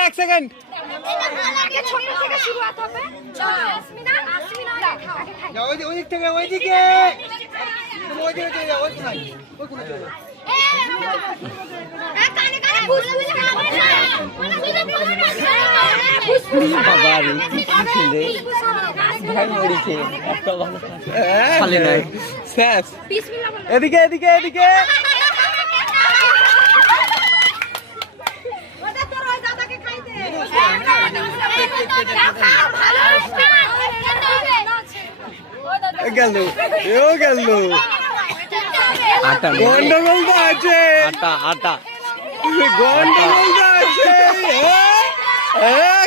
এক সেকেন্ড এদিকে এদিকে এদিকে গেল এও গেল আটা গন্ডগোল তো আছে আটা আটা গন্ডগোল তো আছে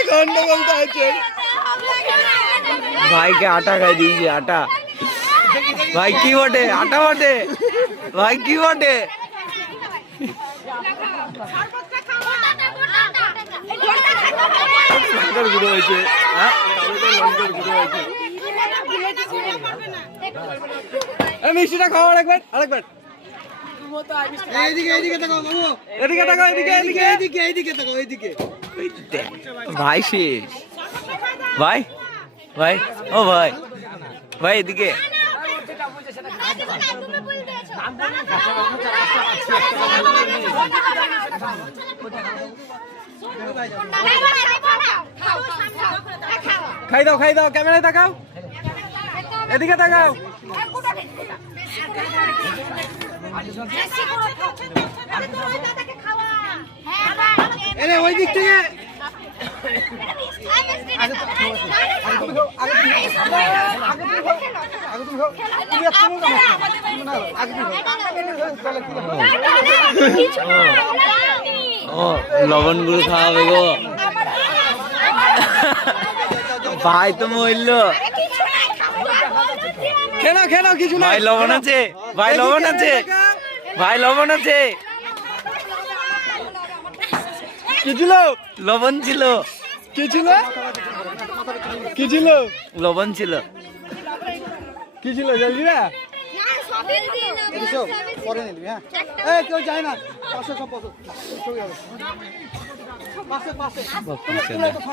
গন্ডগোল তো আছে ভাইকে আটা খাই দিয়েছে আটা ভাই কি বটে আটা বটে ভাই কি বটে লঙ্কার গুঁড়ো হয়েছে লঙ্কার গুঁড়ো হয়েছে মিষ্টিটা খাও আরেকবার আরেকবার ভাই শেষ ভাই ভাই ও ভাই ভাই এদিকে খাই দাও ক্যামেরায় তাকাও এদিকে তাকাও ওই দিক থেকে লবণ গুলো খাওয়াবে গো ভাই তো মরল কেন কিছু ভাই লবণ আছে ভাই লবণ আছে ভাই লবণ আছে কি ছিল লবণ ছিল কি ছিল কি ছিল লবণ ছিল কি ছিল জলদি না পরে নিবি হ্যাঁ কেউ যায় না পাশে সব পাশে